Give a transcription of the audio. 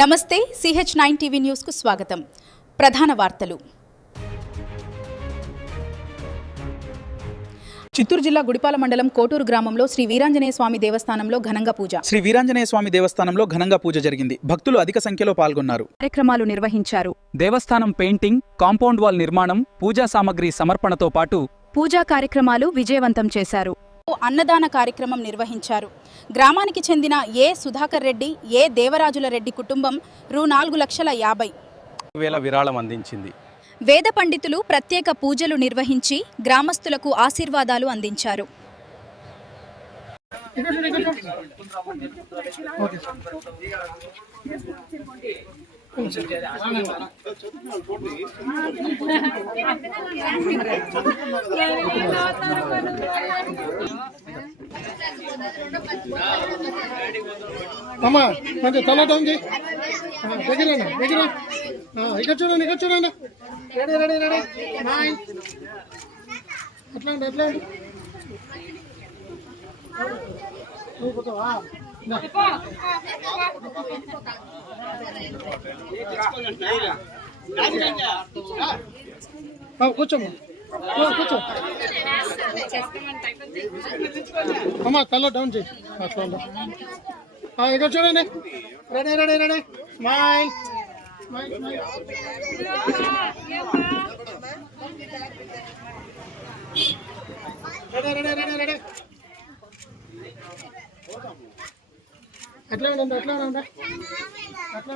నమస్తే CH9 TV news కు స్వాగతం. ప్రధాన వార్తలు. చిత్తూరు జిల్లా గుడిపాల మండలం కోటూరు గ్రామంలో శ్రీ వీరాంజనేయ స్వామి దేవస్థానంలో ఘనంగా పూజ. శ్రీ వీరాంజనేయ స్వామి దేవస్థానంలో ఘనంగా పూజ జరిగింది. భక్తులు అధిక సంఖ్యలో పాల్గొన్నారు. కార్యక్రమాలు నిర్వహించారు. దేవస్థానం పెయింటింగ్, కాంపౌండ్ వాల్ నిర్మాణం, పూజా సామగ్రి సమర్పణతో పాటు పూజా కార్యక్రమాలు విజయవంతం చేశారు. అన్నదాన కార్యక్రమం నిర్వహించారు. గ్రామానికి చెందిన ఏ సుధాకర్ రెడ్డి, ఏ దేవరాజుల రెడ్డి కుటుంబం రూ. 4,50,000 విరాళం అందించింది. వేద పండితులు ప్రత్యేక పూజలు నిర్వహించి గ్రామస్తులకు ఆశీర్వాదాలు అందించారు. అమ్మా కొంచెం తల డౌన్ చేయి. దగ్గర ఇక్కడ చూడండి రెడీ రెడీ రెడీ అట్లా కూర్చోమ్మా కూర్చో అమ్మా తల డౌన్ చేయి. ఇక్కడ చూడండి ready ready ready smile ready అట్లా ఉండండి అట్లా